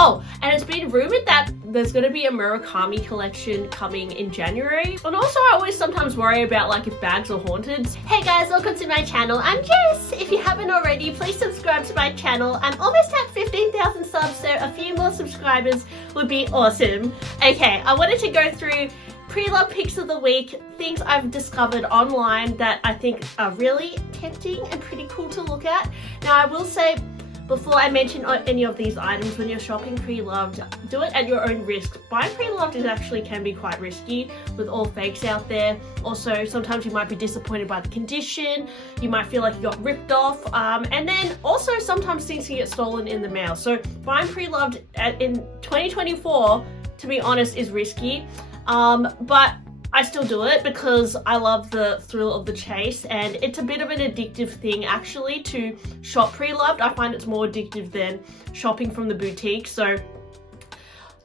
Oh, and it's been rumored that there's going to be a murakami collection coming in January. And also I always sometimes worry about like if bags are haunted. Hey guys, welcome to my channel. I'm Jess. If you haven't already, please subscribe to my channel. I'm almost at 15,000 subs, so a few more subscribers would be awesome. Okay, I wanted to go through pre-loved picks of the week, things I've discovered online that I think are really tempting and pretty cool to look at. Now I will say, before I mention any of these items, when you're shopping pre-loved, do it at your own risk. Buying pre-loved can be quite risky with all fakes out there. Also, sometimes you might be disappointed by the condition. You might feel like you got ripped off. And then also sometimes things can get stolen in the mail. So buying pre-loved in 2024, to be honest, is risky. But I still do it because I love the thrill of the chase, and it's a bit of an addictive thing actually to shop pre-loved. I find it's more addictive than shopping from the boutique. So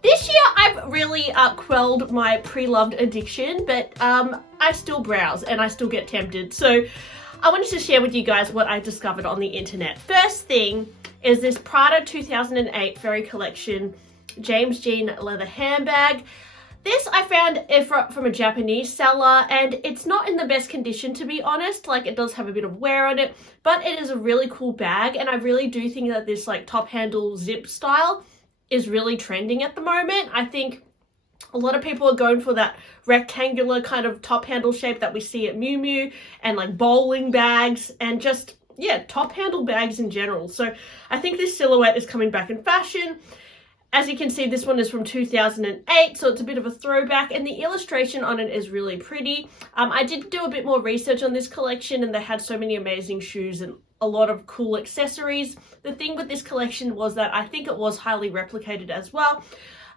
this year I've really quelled my pre-loved addiction, but I still browse and I still get tempted. So I wanted to share with you guys what I discovered on the internet. First thing is this Prada 2008 Fairy Collection James Jean leather handbag. This I found from a Japanese seller, and it's not in the best condition, to be honest. Like, it does have a bit of wear on it, but it is a really cool bag, and I really do think that this like top handle zip style is really trending at the moment. I think a lot of people are going for that rectangular kind of top handle shape that we see at Miu Miu, and like bowling bags, and just, yeah, top handle bags in general. So I think this silhouette is coming back in fashion. As you can see, this one is from 2008, so it's a bit of a throwback, and the illustration on it is really pretty. I did do a bit more research on this collection, and they had so many amazing shoes and a lot of cool accessories. The thing with this collection was that I think it was highly replicated as well.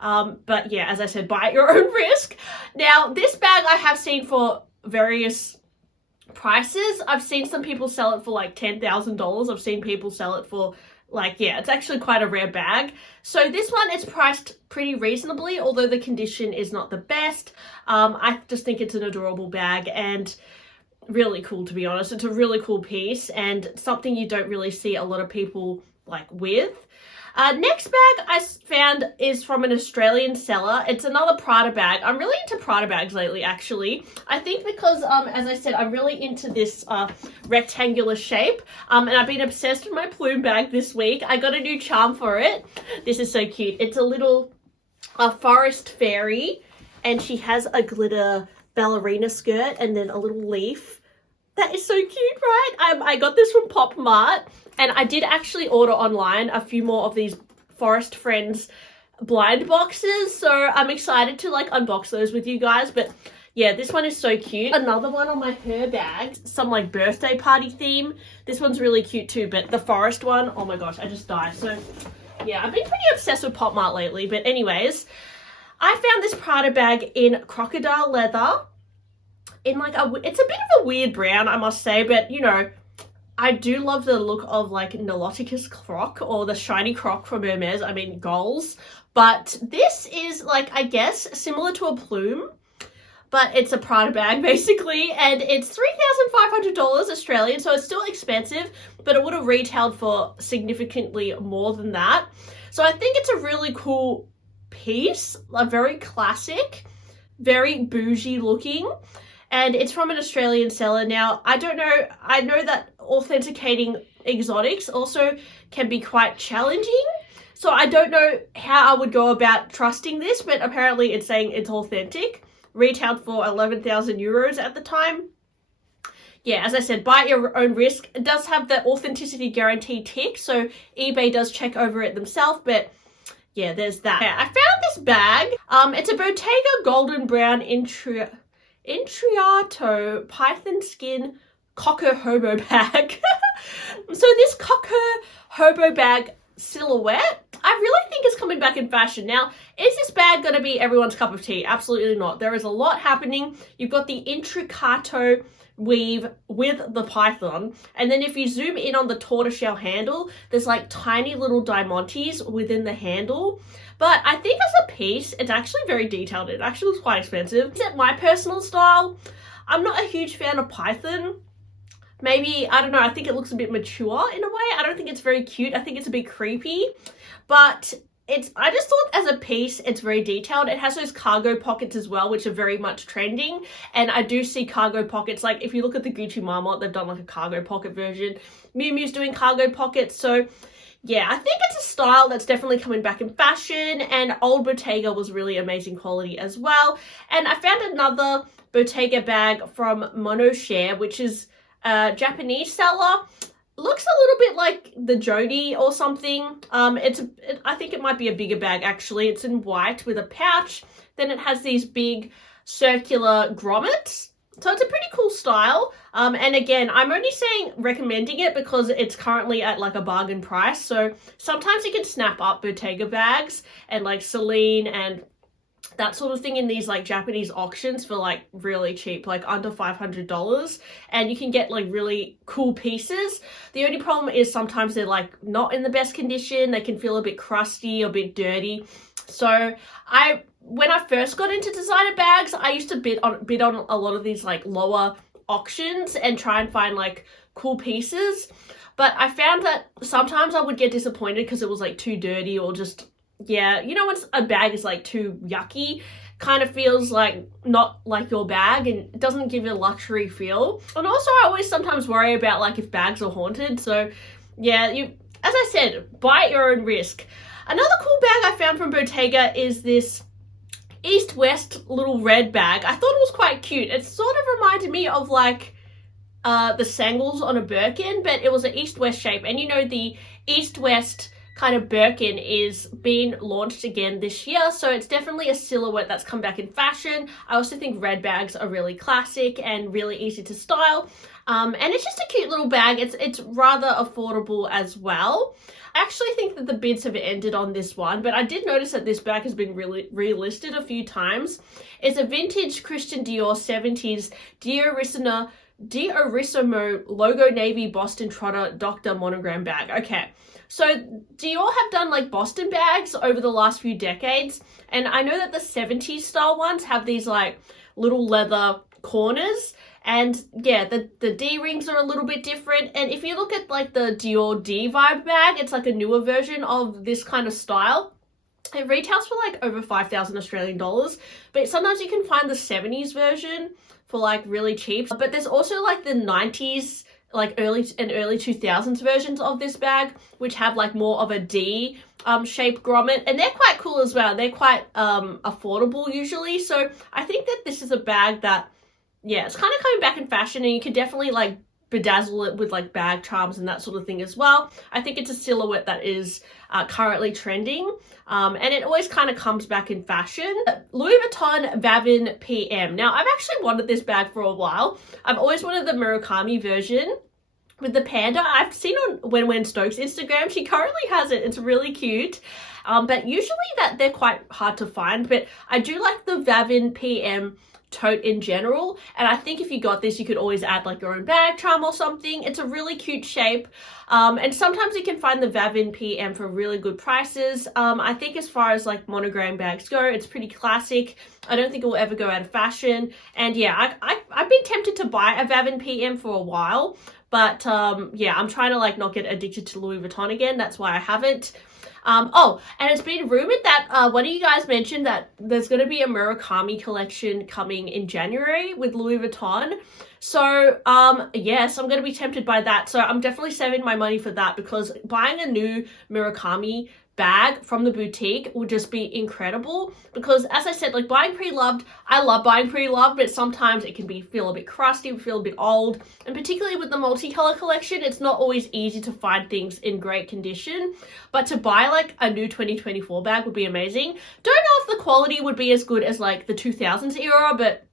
But yeah, as I said, buy at your own risk. Now, this bag I have seen for various prices. I've seen some people sell it for like $10,000. I've seen people sell it for like, yeah, it's actually quite a rare bag. So this one is priced pretty reasonably, although the condition is not the best. I just think it's an adorable bag and really cool, to be honest. It's a really cool piece and something you don't really see a lot of people like with. Next bag I found is from an Australian seller. It's another Prada bag. I'm really into Prada bags lately, actually. I think because, as I said, I'm really into this rectangular shape. And I've been obsessed with my plume bag this week. I got a new charm for it. This is so cute. It's a little forest fairy, and she has a glitter ballerina skirt and then a little leaf. That is so cute, right? I got this from Pop Mart, and I did actually order online a few more of these Forest Friends blind boxes, so I'm excited to like unbox those with you guys. But yeah, this one is so cute. Another one on my hair bag, some like birthday party theme. This one's really cute too, but the forest one, oh my gosh, I just die. So yeah, I've been pretty obsessed with Pop Mart lately. But anyways, I found this Prada bag in crocodile leather. In like it's a bit of a weird brown, I must say, but you know, I do love the look of like Nauticus croc, or the shiny croc from Hermes, I mean goals. But this is like, I guess, similar to a plume, but it's a Prada bag basically, and it's $3,500 Australian, so it's still expensive, but it would have retailed for significantly more than that. So I think it's a really cool piece, a very classic, very bougie looking. And it's from an Australian seller. Now, I don't know, I know that authenticating exotics also can be quite challenging. So I don't know how I would go about trusting this, but apparently it's saying it's authentic. Retailed for 11,000 euros at the time. Yeah, as I said, buy at your own risk. It does have the authenticity guarantee tick, so eBay does check over it themselves, but yeah, there's that. Yeah, I found this bag. It's a Bottega golden brown Intriato python skin cocker hobo bag. So this cocker hobo bag silhouette, I really think is coming back in fashion. Now, is this bag going to be everyone's cup of tea? Absolutely not. There is a lot happening. You've got the intricato weave with the python, and then if you zoom in on the tortoiseshell handle, there's like tiny little diamantes within the handle. But I think as a piece, it's actually very detailed. It actually looks quite expensive. Is it my personal style? I'm not a huge fan of python. Maybe, I don't know, I think it looks a bit mature in a way. I don't think it's very cute. I think it's a bit creepy. But I just thought as a piece, it's very detailed. It has those cargo pockets as well, which are very much trending. And I do see cargo pockets. Like if you look at the Gucci Marmot, they've done like a cargo pocket version. Miu Miu's doing cargo pockets. So yeah, I think it's a style that's definitely coming back in fashion, and old Bottega was really amazing quality as well. And I found another Bottega bag from Monoshare, which is a Japanese seller. Looks a little bit like the Jody or something. I think it might be a bigger bag actually. It's in white with a pouch. Then it has these big circular grommets. So it's a pretty cool style. And again, I'm only recommending it because it's currently at like a bargain price. So sometimes you can snap up Bottega bags and like Celine and that sort of thing in these like Japanese auctions for like really cheap, like under $500, and you can get like really cool pieces. The only problem is sometimes they're like not in the best condition. They can feel a bit crusty or a bit dirty. So when I first got into designer bags, I used to bid on a lot of these like lower auctions and try and find like cool pieces. But I found that sometimes I would get disappointed because it was like too dirty or just, yeah, you know, when a bag is like too yucky, kind of feels like not like your bag and it doesn't give you a luxury feel. And also I always sometimes worry about like if bags are haunted. So yeah, as I said, buy at your own risk. Another cool bag I found from Bottega is this East-West little red bag. I thought it was quite cute. It sort of reminded me of like the sangles on a Birkin, but it was an East-West shape. And you know, the East-West kind of Birkin is being launched again this year, so it's definitely a silhouette that's come back in fashion. I also think red bags are really classic and really easy to style, and it's just a cute little bag. It's rather affordable as well. I actually think that the bids have ended on this one, but I did notice that this bag has been really relisted a few times. It's a vintage Christian Dior 70s Diorissimo logo navy Boston Trotter Doctor monogram bag. Okay, so Dior have done like Boston bags over the last few decades, and I know that the 70s style ones have these like little leather corners, and yeah, the D-rings are a little bit different. And if you look at like the Dior D vibe bag, it's like a newer version of this kind of style. It retails for like over 5,000 Australian dollars, but sometimes you can find the 70s version for like really cheap. But there's also like the 90s, like early 2000s versions of this bag, which have like more of a D shaped grommet, and they're quite cool as well. They're quite affordable usually. So I think that this is a bag that, yeah, it's kind of coming back in fashion, and you can definitely like bedazzle it with like bag charms and that sort of thing as well. I think it's a silhouette that is currently trending, and it always kind of comes back in fashion. Louis Vuitton Vavin PM. Now, I've actually wanted this bag for a while. I've always wanted the murakami version with the panda. I've seen on Wen Stokes' Instagram, she currently has it. It's really cute. But usually that they're quite hard to find, but I do like the Vavin PM tote in general, and I think if you got this, you could always add like your own bag charm or something. It's a really cute shape, and sometimes you can find the Vavin PM for really good prices. I think as far as like monogram bags go, it's pretty classic. I don't think it will ever go out of fashion, and yeah, I've been tempted to buy a Vavin PM for a while, but yeah, I'm trying to like not get addicted to Louis Vuitton again. That's why I haven't. Oh, and it's been rumored that one of you guys mentioned that there's going to be a Murakami collection coming in January with Louis Vuitton. So, yes, I'm going to be tempted by that. So I'm definitely saving my money for that, because buying a new Murakami bag from the boutique will just be incredible. Because as I said, like buying pre-loved, I love buying pre-loved, but sometimes it can feel a bit crusty, feel a bit old. And particularly with the multicolor collection, it's not always easy to find things in great condition. But to buy like a new 2024 bag would be amazing. Don't know if the quality would be as good as like the 2000s era, but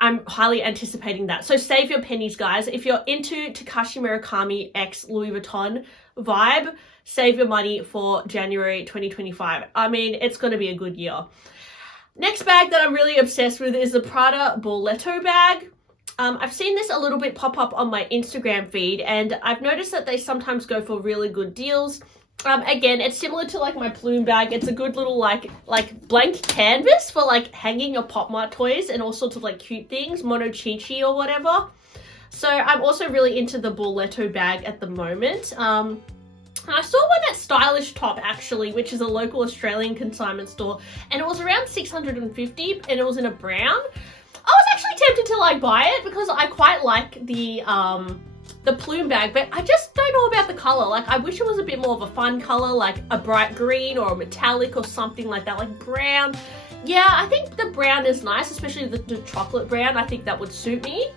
I'm highly anticipating that. So save your pennies, guys. If you're into Takashi Murakami x Louis Vuitton vibe, save your money for January 2025. I mean, it's going to be a good year. Next bag that I'm really obsessed with is the Prada Bauletto bag. I've seen this a little bit pop up on my Instagram feed, and I've noticed that they sometimes go for really good deals. Again, it's similar to like my Plume bag. It's a good little like blank canvas for like hanging your Pop Mart toys and all sorts of like cute things, Mono Chi or whatever. So I'm also really into the Bauletto bag at the moment. And I saw one at Stylish Top actually, which is a local Australian consignment store, and it was around $650 and it was in a brown. I was actually tempted to like buy it because I quite like the plume bag, but I just don't know about the color. Like, I wish it was a bit more of a fun color, like a bright green or a metallic or something like that, like brown. Yeah, I think the brown is nice, especially the chocolate brown. I think that would suit me.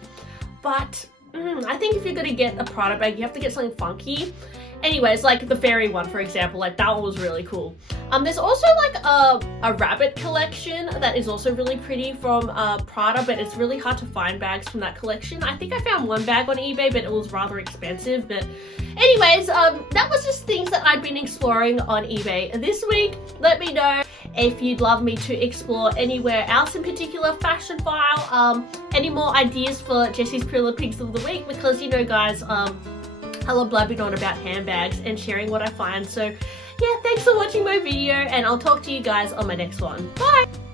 But I think if you're gonna get a Prada bag, you have to get something funky. Anyways, like the fairy one, for example, like that one was really cool. There's also like a rabbit collection that is also really pretty from Prada, but it's really hard to find bags from that collection. I think I found one bag on eBay, but it was rather expensive. But anyways, that was just things that I've been exploring on eBay this week. Let me know if you'd love me to explore anywhere else in particular fashion file. Any more ideas for Jessie's Prilla Pigs of the week, because you know guys, I love blabbing on about handbags and sharing what I find. So yeah, thanks for watching my video, and I'll talk to you guys on my next one. Bye!